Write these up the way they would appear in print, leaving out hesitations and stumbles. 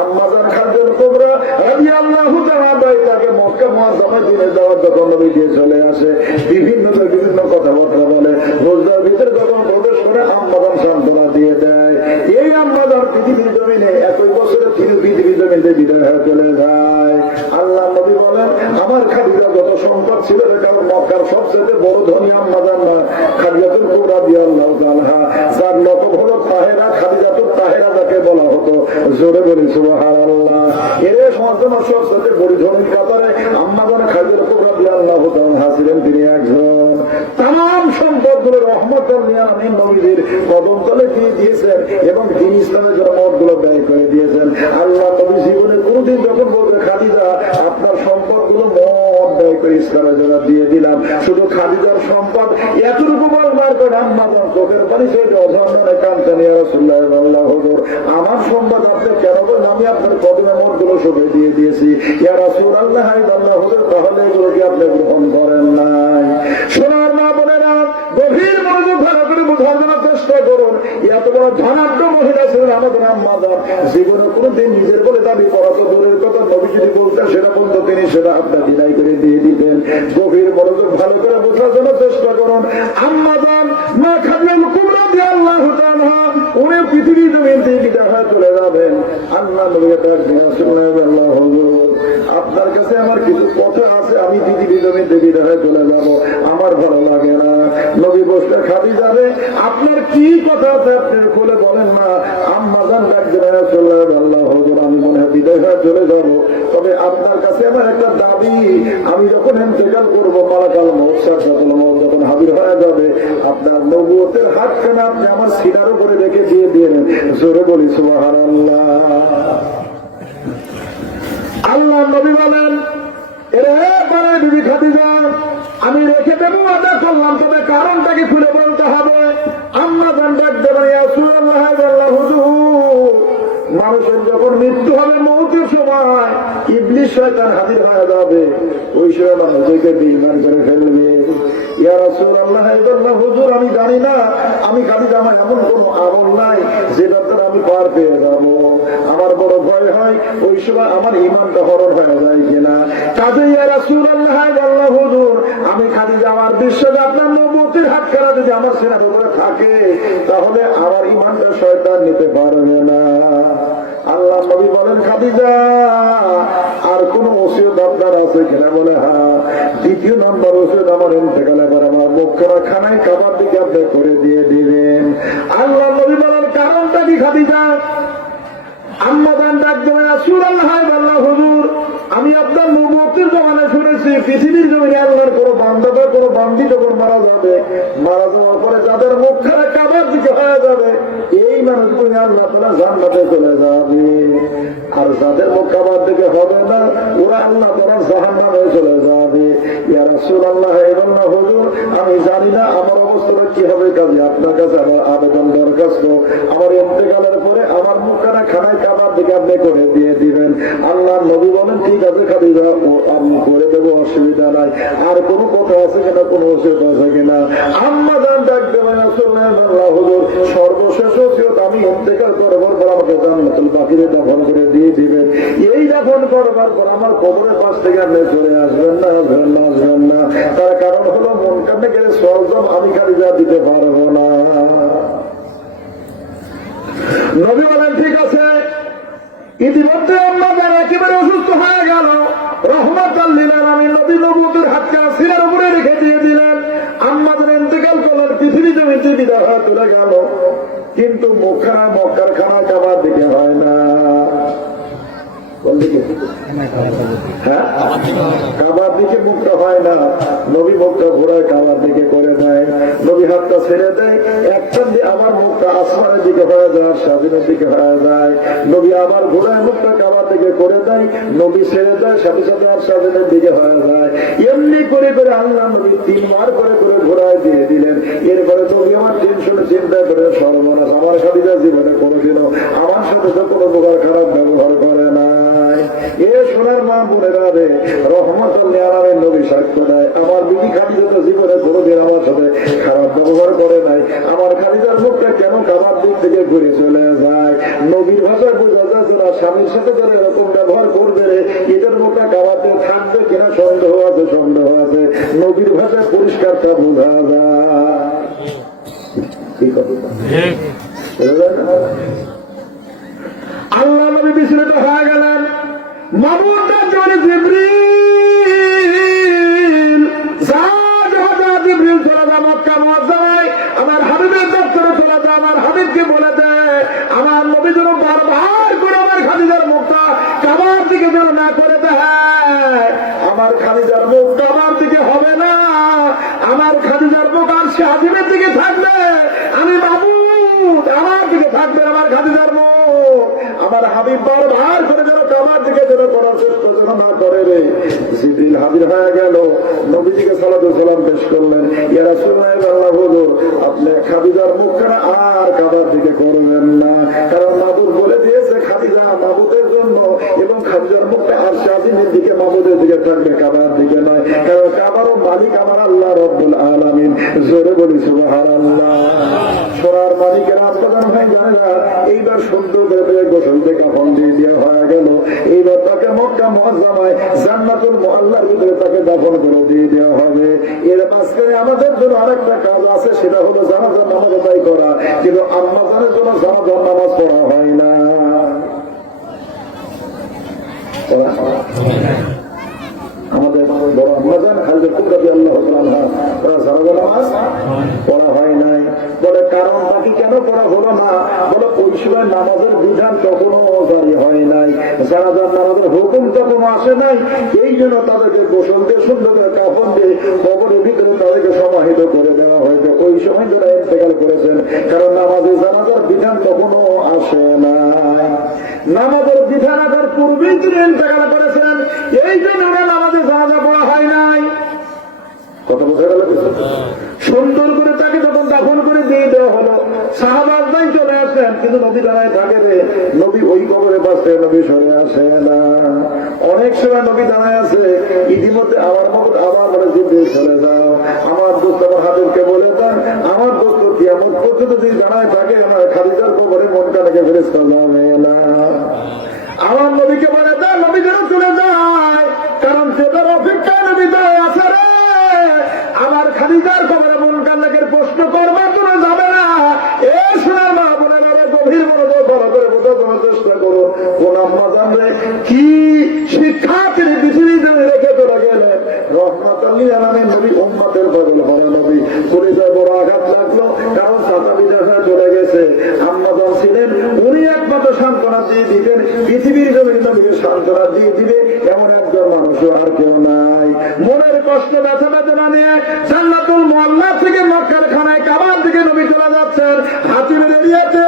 আম্মাজান খাদিজা কুবরা রাদিয়াল্লাহু তাআলা তাকে মক্কা মুআজ্জামায় দিনে দাওয়াত যখন নবী দিয়ে চলে আসে, বিভিন্ন কথাবার্তা বলে, রোজার ভিতরে যখন প্রবেশ করে আম্মাজান সান্ত্বনা দিয়ে দেয়। এই আম্মাজান পৃথিবীর জমিনে একই বছরে পৃথিবীর জমিনে বিদায় হয়ে চলে যায়। আল্লাহ নবী বলেন, আমার খাদিজা যত সম্পদ ছিল, কারণ মক্কার সবচেয়ে বড় ধনী আম্মাজান না খাদিজাতুল কুবরা রাদিয়াল্লাহু তাআলা, যার লকব হলো তাহেরা, খাদিজাতুল তাহেরা যাকে বলা হতো। জোরে বলি সুবহানাল্লাহ। এর সমাজের সবচেয়ে বড় ধনীর কাতারে আম্মাজান খাদিজাতুল কুবরা রাদিয়াল্লাহু তাআলা ছিলেন। তিনি একজন তাম সম্পদগুলো রহমতুল আলামিন নবীদের কদম তলে দিয়ে দিয়েছেন এবং দিন ইসলামের জন্য মতগুলো ব্যয় করে দিয়েছেন। আল্লাহ নবী জীবনে কোনদিন যখন বলবে, খাদিজা আপনার সম্পদগুলো মত ব্যয় করে ইসলামের জন্য দিয়ে দিলাম, শুধু খাদিজার সম্পদ এতটুকু বলবার করে আম্মাজান চোখের পানি ছেড়ে অঝরণে কাঁদতেন, ইয়া রাসূলুল্লাহ সাল্লাল্লাহু আলাইহি ওয়াসাল্লাম, আমার সম্পদ আপনি কেন বলেন? আমি আপনার কদমে মতগুলো সবে দিয়ে দিয়েছি, ইয়া রাসূলুল্লাহ সাল্লাল্লাহু আলাইহি ওয়াসাল্লাম, তাহলে এগুলো কি আপনি গ্রহণ করেন নাই? সোনার মা বোনেরা, গভীর মনোযোগ ভালো করে বোঝার জন্য চেষ্টা করুন। এত বড় ধনাঢ্য মহিলা ছিলেন আমাদের আম্মাজান। জীবনে কোনদিন নিজের বলে দাবি করা তো দূরের কথা, নবী যদি বলতেন সেটা বলতো, তিনি সেটা আপনার বিদায় করে দিয়ে দিতেন। গভীর মনোযোগ ভালো করে বোঝার জন্য চেষ্টা করুন। আম্মাজান মা খাদিজাতুল কুবরা রাদিয়াল্লাহু তাআলা উনি পৃথিবীর জমিন থেকে বিদায় হয়ে চলে যাবেন। আল্লাহ নবীকে ডাক দিয়ে রাসূলুল্লাহ সাল্লাল্লাহু আলাইহি ওয়াসাল্লাম, আপনার কাছে আমার কিছু কথা আছে, আমি পৃথিবীর জমিন থেকে বিদায় হয়ে চলে যাব, আমার ভালো লাগে না। নবী বসলে, খাদিজা রে আপনার কি কথা আছে আপনি খুলে বলেন না। আম্মাজান ডাক দিয়ে রাসূলুল্লাহ সাল্লাল্লাহু আলাইহি ওয়াসাল্লাম, আমি মনে হয় বিদায় হয়ে চলে যাব, তবে আপনার কাছে আমার একটা দাবি, আমি যখন ইন্তেকাল করবো, মালাকাল মউত সাকরাতুল মউত যখন হাজির হয়ে যাবে, আপনার নবুয়তের হাতখানা আপনি আমার সিনার উপরে রেখে দিয়ে দিলেন। জোরে বলি সুবহানাল্লাহ। আল্লাহ নবী বলেন, এরে বারে বিবি খাদিজা, আমি রেখে দেবো, আদা করলাম, তবে কারণটাকে খুলে বলতে হবে। আম্মাজান ডাক দেবেন, ইয়া রাসূলুল্লাহ সাল্লাল্লাহু আলাইহি ওয়াসাল্লাম, মানুষের যখন মৃত্যু হবে, মৌতের সময় ইবলিস শয়তান হাজির হয়ে যাবে, ওই সময় মানুষকে বেঈমান করে ফেলবে। ইয়া রাসূলুল্লাহ সাল্লাল্লাহু আলাইহি ওয়াসাল্লাম, আমি জানি না, আমি খাদিজা আমার এমন কোনো আমল নাই যেটা দ্বারা আমি পার পেয়ে যাবো, আমার বড় ভয় হয় ওই সময় আমার ঈমানটা হরণ হয়ে যায় কিনা। কাজে ইয়া রাসূলুল্লাহ সাল্লাল্লাহু আলাইহি ওয়াসাল্লাম, আমি খাদিজা আমার বিশ্বাস আপনার নবুয়তের হাতখানা যদি আমার সিনার উপরে থাকে, তাহলে আমার ঈমানটা শয়তান নিতে পারবে না। আল্লাহ নবী বলেন, খাদিজা আর কোন ওসিয়ত আপনার আছে কিনা? বলে হ্যাঁ। দ্বিতীয় নম্বর ওসিয়ত, আমার ইন্তেকালের পর আমার মক্কার খানায় কাবার দিকে আপনি করে দিয়ে দিবেন। আল্লাহ নবী বলেন, কারণটা কি খাদিজা? আম্মাজান ডাক দেবেন, রাসূলুল্লাহ সাল্লাল্লাহু আলাইহি ওয়াসাল্লাম, আমি আপনার নবুয়তের জমানে শুনেছি, পৃথিবীর জমিনে আল্লাহর কোনো বান্দা বা কোনো বান্দি যখন মারা যাবে, মারা যাওয়ার পরে যাদের মুখখানা কাবার দিকে হয়ে যাবে, এই মানুষগুলো আল্লাহ তাআলা জান্নাতে চলে যাবে, আর যাদের মুখ কাবার দিকে হবে না, ওরা আল্লাহ তাআলা জাহান্নামে চলে যাবে। ইয়া রাসূলুল্লাহ সাল্লাল্লাহু আলাইহি ওয়াসাল্লাম, আমি জানি না আমার অবস্থাটা কি হবে, কাজে আপনার কাছে আমার আবেদন দরখাস্ত, আমার ইন্তেকালের পরে আমার মুখখানা খানায় কাবার দিকে আপনি করে দিয়ে দিবেন। আল্লাহ নবী বলেন, ঠিক আছে খাদিজা, আমি করে দেবো, অসুবিধা নাই। আর কোনো কথা আছে কিনা, কোনো অসুবিধা আছে কিনা? আম্মাজান ডাক দেবেন, রাসূলুল্লাহ সাল্লাল্লাহু আলাইহি ওয়াসাল্লাম, সর্বশেষ ওসিয়ত, আমি ইন্তেকাল করবার পর আমাকে জান্নাতুল বাকিরে দাফন করে দিয়ে দিবেন। এই দাফন করবার পর আমার কবরের পাশ থেকে আপনি চলে আসবেন না, আসবেন না, আসবেন না। তার কারণ হলো, মন কামে গেলে সরজম আমি খাদিজা দিতে পারবো না। নবী বলেন, ঠিক আছে। ইতিমধ্যে আম্মাজান একেবারে অসুস্থ হয়ে গেল, রহমাতাল লিল আলামিন নবী নবুয়তের হাতটা সিনার উপরে রেখে দিয়ে দিলেন। আম্মাজান ইন্তেকাল করলেন, পৃথিবী জমিতে বিদায় হয়ে চলে গেল, কিন্তু মুখখানা মক্কার খানা কাবার দিকে হয় না। হ্যাঁ, কাবার দিকে মুখটা হয় না। নবী মুখটা ঘোরায় কাবার দিকে করে দেয়, নবী হাতটা ছেড়ে দেয়, একটা দিয়ে আমার মুখটা আসমানের দিকে হয়ে যায়, স্বাধীনের দিকে হয়ে যায়। নবী আবার ঘোরায় মুখটা কাবার দিকে করে দেয়, নবী ছেড়ে দেয়, সাথে সাথে আর স্বাধীনের দিকে হয়ে যায়। এমনি করে করে আল্লাহ নবী 3 বার করে করে ঘোরায় দিয়ে দিলেন। এরপরে নবী আমার টেনশনে চিন্তা করে, সর্বনাশ, আমার খাদিজা জীবনে কোনোদিনও আমার সাথে তো কোনো প্রকার খারাপ ব্যবহার করে না। এ সোনার মা বোনেরা রে, রহমাতুল লিল আলামিন নবী সাক্ষ্য দেয়, আমার বিবি খাদিজা তো জীবনে কোনোদিন আমার সাথে খারাপ ব্যবহার করে নাই। আমার খাদিজার মুখটা কেন কাবার দিক থেকে ঘুরে চলে যায়? নবীর ভাষায় বোঝা যায় যারা স্বামীর সাথে যারা এরকম ব্যবহার করবে, এদের মুখটা কাবার দিয়ে থাকবে কিনা সন্দেহ আছে, সন্দেহ আছে। নবীর ভাষায় পরিষ্কারটা বোঝা যায়। আল্লাহ নবী বিচলিত হয়ে গেলেন। মাবুদটা জোরে জিবরিল, জিবরিল চলে যা মক্কা মুআজ্জামায়, আমার হাবিবের দপ্তরে চলে যা, আমার হাবিবকে বলে দে আমার নবী যেন বারবার করে আমার খাদিজার মুখটা কাবার দিকে যেন না করে দেয়। আমার খাদিজার মুখ কাবার দিকে হবে না, আমার খাদিজার মুখ আর সে হাবিবের দিকে থাকবে। আমি মাবুদ, আমার দিকে থাকবে আমার খাদিজার মুখ। আমার হাবিব বারবার করে যেন কাবার দিকে যেন করার চেষ্টা যেন না করে রে। জিবরিল হাজির হয়ে গেল, নবীজিকে সালাতু সালাম পেশ করলেন। ইয়া রাসূলুল্লাহ, আল্লাহ বলো আপনি খাদিজার মুখখানা আর কাবার দিকে করবেন না, কারণ মাবুদ বলে দিয়েছে খাদিজা মাবুদের জন্য, এবং খাদিজার মুখটা আর শাহিনের দিকে মাবুদের দিকে থাকবে, কাবার দিকে নয়। কারণ কাবারও মালিক আমার আল্লাহ রাব্বুল আলামিন। জোরে বলি সুবহানাল্লাহ। সোনার মালিকের আত্মদান হয় জানে না। এইবার সুন্দর করে গোসল থেকে কাফন দিয়ে দেওয়া হয়ে গেল। এইবার তাকে মক্কা মুআজ্জামায় জান্নাতুল মুআল্লার ভিতরে তাকে দাফন করে দিয়ে দেওয়া হবে। এর মাঝখানে আমাদের জন্য আরেকটা কাজ আছে, সেটা হলো জানাজার নামাজ আদায় করা, কিন্তু আম্মা জানের জন্য জানাজার নামাজ পড়া হয় না। আমাদের বড় আম্মাজান খালিদা কুবরা রাদিয়াল্লাহু তাআলা ওরা জানাজা নামাজ পড়া হয় নাই। বলে কারণ বাকি কেন পড়া হলো না? বলে ওই সময় নামাজের বিধান তখনও জারি হয় নাই, জানাজার নামাজের হুকুম তখনও আসে নাই। এই জন্য তাদেরকে গোসল দিয়ে সুন্দর করে কাফন দিয়ে কবরের ভিতরে তাদেরকে সমাহিত করে দেওয়া হয়েছে। ওই সময় যারা ইন্তেকাল করেছেন, কারণ নামাজে জানাজার বিধান তখনও আসে নাই। নামাজের বিধান আসার পূর্বেই তিনি ইন্তেকাল করেছেন, এই জন্য ওরা নামাজে জানাজা পড়া হয় নাই। কথা বোঝা গেল? সুন্দর করে তাকে যখন দাফন করে দিয়ে দেওয়া হলো, সাহাবাজদাই চলে আসেন, কিন্তু নবী দাঁড়ায় থাকে রে। নবী ওই কবরে পাশে নবী সরে আসে না। অনেক সময় নবী দাঁড়ায় আছে, ইতিমধ্যে আমার মত আবার বলে জিবরিল চলে যাও, আমার দোস্ত আমার হাবিবকে বলে দেন, আমার দোস্ত কিয়ামত পর্যন্ত যদি দাঁড়ায় থাকে আমার খাদিজার কবরে মনটা নাকি ফেরেশতা যাবে না। আমার নবীকে বলে দেন নবী যেন চলে যায়, কারণ সেটার অপেক্ষায় নবী দাঁড়ায় আছে রে। আমার খাদিজার কবরে মন কান্নাকের প্রশ্ন করবার জন্য যাবে না। এ শোনার মা বোনেরা, গভীর মনোযোগ ভালো করে বোঝার জন্য চেষ্টা করো। কোন আম্মা জানবে কি শিক্ষা তিনি পৃথিবীতে রেখে চলে গেলেন। রহমাতুল লিল আলামিন নবী, উম্মতের পাগল হওয়া নবী। পরিচয় বড় আঘাত লাগলো, কারণ চাচা বিদেশে চলে গেছে। আম্মা জান ছিলেন, উনি একমাত্র সান্ত্বনা দিয়ে দিতেন, পৃথিবীর জমিন নবীকে সান্ত্বনা দিয়ে দিবে এমন একজন মানুষও আর কেউ নাই। মনের কষ্ট ব্যথা বেদনা নিয়ে জান্নাতুল মুআল্লা থেকে মক্কার খানায় কাবার দিকে নবী চলে যাচ্ছেন। হাতিমের এরিয়াতে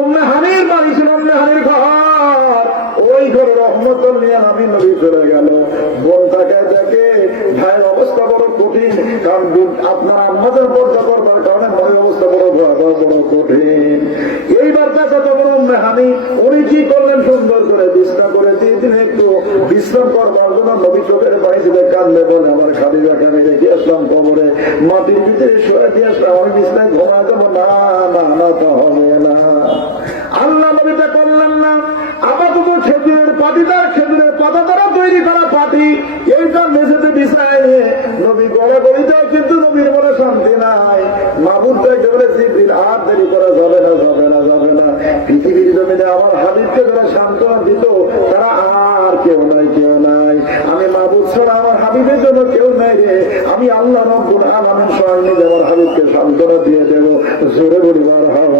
উম্মে হানির বাড়ি ছিল, উম্মে হানির ঘর। ওই ঘরে রহমাতুল লিল আলামিন নবী চলে গেল। বোন তাকে দেখে, ভাইয়ের অবস্থা বড় কঠিন, কারণ আপনার আম্মাদের পর্দা করবার কারণে ভাইয়ের অবস্থা বড় কঠিন। এইবার কাছে তখন উম্মে হানি উনি কি করলেন, সুন্দর করে বিছনা করে দিয়ে দিন একটু বিশ্রাম করবার জন্য নবী চোখের পানি দিলে কান্দে বলে, আমার খাদিজাকে আমি রেখে আসলাম কবরে, মাটির ভিতরে শুয়ে দিয়ে আসলাম, আমি বিছনায় ঘুমা যাবো না, না না তা হবে না। আল্লাহ নবীটা করলেন না। আপাতত খেজুরের পাটিটা, খেজুরের পাতা দ্বারা তৈরি করা পাটি, এইটা মেঝেতে বিছায় নিয়ে নবী গড়াগড়িটাও, কিন্তু নবীর মনে শান্তি নাই। মাবুদটা একেবারে জিবরিল, আর দেরি করা যাবে না, যাবে না, যাবে না। পৃথিবীর জমিনে আমার হাবিবকে যারা সান্ত্বনা দিত, তারা আর কেউ নাই, কেউ নাই। আমি মাবুদ ছাড়া আমার হাবিবের জন্য কেউ নাই রে। আমি আল্লাহ রাব্বুল আলামিন স্বয়ং নিজে আমার হাবিবকে সান্ত্বনা দিয়ে দেব। জোরে বলি মারহাবা।